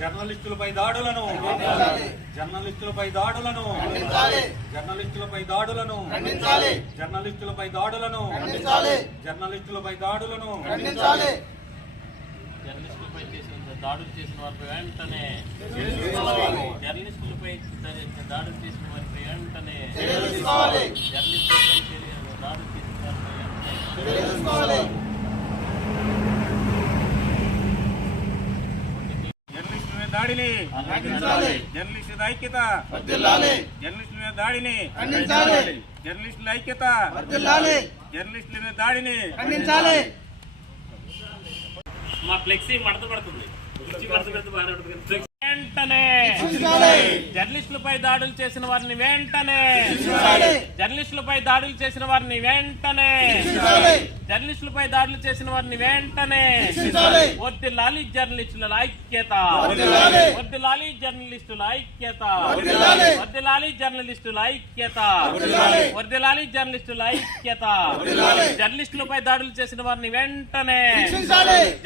జర్నలిస్టులపై దాడులను జర్నలిస్టులపై దాడులను జర్నలిస్టులపై దాడులను జర్నలిస్టులపై దాడులను జర్నలిస్టులపై దాడులను జర్నలిస్టులపై దాడులు చేసిన వారిపై వెంటనే జర్నలిస్టులపై దాడులు చేసిన వారిపై వెంటనే జర్నలిస్టులపై దాడులు చేసిన వారిపై జర్నలిస్టుల దాడిని జర్నలిస్టుల ఐక్యత జర్నలిస్టుల దాడిని జర్నలిస్టుల ఐక్యత జర్నలిస్టుల దాడిని మా ఫ్లెక్సీ మడత పడుతుంది వెంటనే జర్నలిస్టులపై దాడులు చేసిన వారిని వెంటనే జర్నలిస్టులపై దాడులు చేసిన వారిని వెంటనే జర్నలిస్టులపై దాడులు చేసిన వారిని వెంటనే వర్ధిల్లాలి జర్నలిస్టుల ఐక్యత వర్ధిల్లాలి జర్నలిస్టుల ఐక్యత వర్ధిల్లాలి జర్నలిస్టుల ఐక్యత వర్ధిల్లాలి జర్నలిస్టుల ఐక్యత జర్నలిస్టులపై దాడులు చేసిన వారిని వెంటనే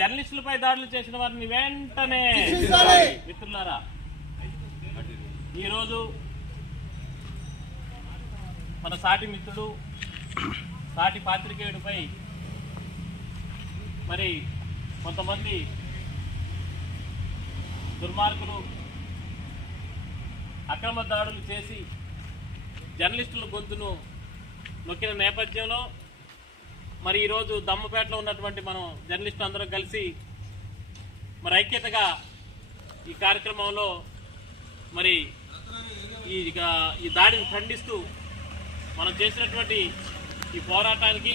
జర్నలిస్టులపై దాడులు చేసిన వారిని వెంటనే మిత్రులారా, ఈరోజు మన సాటి మిత్రుడు సాటి పాత్రికేయుడిపై మరి కొంతమంది దుర్మార్గులు అక్రమ దాడులు చేసి జర్నలిస్టుల గొంతును నొక్కిన నేపథ్యంలో మరి ఈరోజు దమ్మపేటలో ఉన్నటువంటి మనం జర్నలిస్టులు అందరం కలిసి మరి ఐక్యతగా ఈ కార్యక్రమంలో మరి ఈ దాడిని ఖండిస్తూ మనం చేసినటువంటి ఈ పోరాటానికి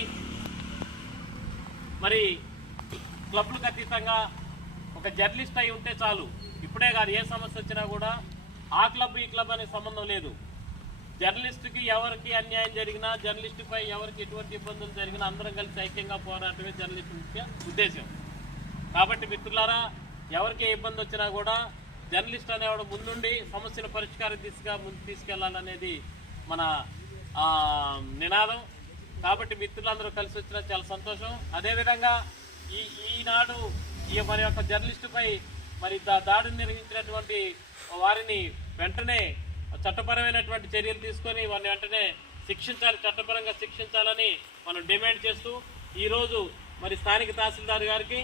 మరి క్లబ్లకు అతీతంగా ఒక జర్నలిస్ట్ అయి ఉంటే చాలు, ఇప్పుడే కాదు ఏ సమస్య వచ్చినా కూడా ఆ క్లబ్ ఈ క్లబ్ అనే సంబంధం లేదు. జర్నలిస్టుకి ఎవరికి అన్యాయం జరిగినా జర్నలిస్టుపై ఎవరికి ఎటువంటి ఇబ్బందులు జరిగినా అందరం కలిసి ఐక్యంగా పోరాటమే జర్నలిస్టు ముఖ్య ఉద్దేశం. కాబట్టి మిత్రులారా, ఎవరికి ఏ ఇబ్బంది వచ్చినా కూడా జర్నలిస్ట్ అనేవాడు ముందుండి సమస్యల పరిష్కార దిశగా ముందు తీసుకెళ్లాలనేది మన నినాదం. కాబట్టి మిత్రులందరూ కలిసి వచ్చినా చాలా సంతోషం. అదేవిధంగా ఈనాడు ఈ మరి యొక్క జర్నలిస్టుపై మరి దాడిని నిర్వహించినటువంటి వారిని వెంటనే చట్టపరమైనటువంటి చర్యలు తీసుకొని వారిని వెంటనే శిక్షించాలి, చట్టపరంగా శిక్షించాలని మనం డిమాండ్ చేస్తూ ఈరోజు మరి స్థానిక తహసీల్దార్ గారికి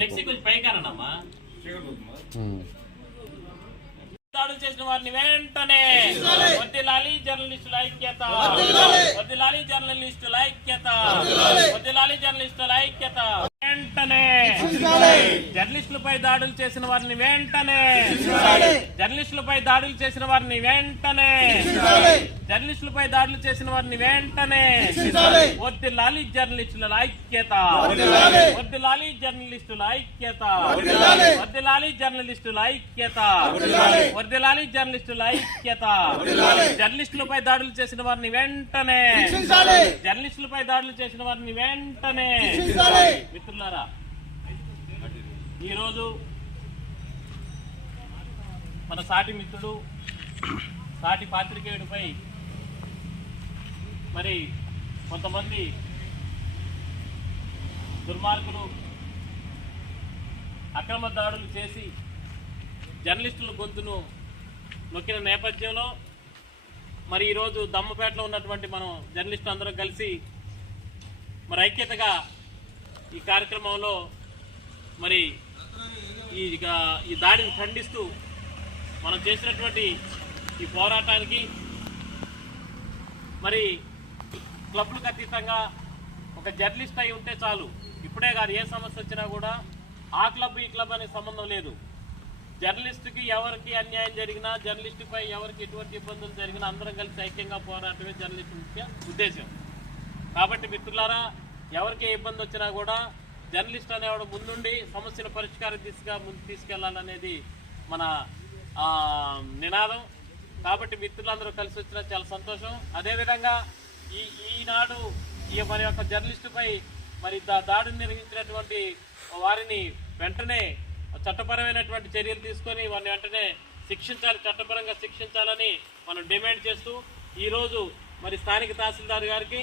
ఫ్లెక్సీ కొంచెం పైకానమ్మా దాడులు చేసిన వారిని వెంటనే వర్ధిల్లాలి జర్నలిస్టుల ఐక్యత వర్ధిల్లాలి జర్నలిస్టుల ఐక్యత వర్ధిల్లాలి జర్నలిస్టుల ఐక్యత వెంటనే జర్నలిస్టులపై దాడులు చేసిన వారిని వెంటనే జర్నలిస్టులపై దాడులు చేసిన వారిని వెంటనే జర్నలిస్టులపై దాడులు చేసిన వారిని వెంటనే వర్ధిల్లాలి జర్నలిస్టుల ఐక్యత వర్ధిల్లాలి జర్నలిస్టుల ఐక్యత వర్ధిల్లాలి జర్నలిస్టుల ఐక్యత వర్ధిల్లాలి జర్నలిస్టుల ఐక్యత జర్నలిస్టులపై దాడులు చేసిన వారిని వెంటనే జర్నలిస్టులపై దాడులు చేసిన వారిని వెంటనే మిత్రులారా, ఈరోజు మన సాటి మిత్రుడు సాటి పాత్రికేయుడిపై మరి కొంతమంది దుర్మార్గులు అక్రమ దాడులు చేసి జర్నలిస్టుల గొంతును నొక్కిన నేపథ్యంలో మరి ఈరోజు దమ్మపేటలో ఉన్నటువంటి మనం జర్నలిస్టులు అందరం కలిసి మరి ఐక్యతగా ఈ కార్యక్రమంలో మరి ఈ దాడిని ఖండిస్తూ మనం చేసినటువంటి ఈ పోరాటానికి మరి క్లబ్లకు అతీతంగా ఒక జర్నలిస్ట్ అయి ఉంటే చాలు, ఇప్పుడే కాదు ఏ సమస్య వచ్చినా కూడా ఆ క్లబ్ ఈ క్లబ్ అనే సంబంధం లేదు. జర్నలిస్టుకి ఎవరికి అన్యాయం జరిగినా జర్నలిస్టుపై ఎవరికి ఎటువంటి ఇబ్బందులు జరిగినా అందరం కలిసి ఐక్యంగా పోరాటమే జర్నలిస్టు ముఖ్య ఉద్దేశం. కాబట్టి మిత్రులారా, ఎవరికి ఏ ఇబ్బంది వచ్చినా కూడా జర్నలిస్ట్ అనేవాడు ముందుండి సమస్యల పరిష్కార దిశగా ముందు తీసుకెళ్లాలనేది మన నినాదం. కాబట్టి మిత్రులందరూ కలిసి వచ్చినా చాలా సంతోషం. అదేవిధంగా ఈనాడు ఈ మరి యొక్క జర్నలిస్టుపై మరి దాడిని నిర్వహించినటువంటి వారిని వెంటనే చట్టపరమైనటువంటి చర్యలు తీసుకొని వారిని వెంటనే శిక్షించాలి, చట్టపరంగా శిక్షించాలని మనం డిమాండ్ చేస్తూ ఈరోజు మరి స్థానిక తహసీల్దార్ గారికి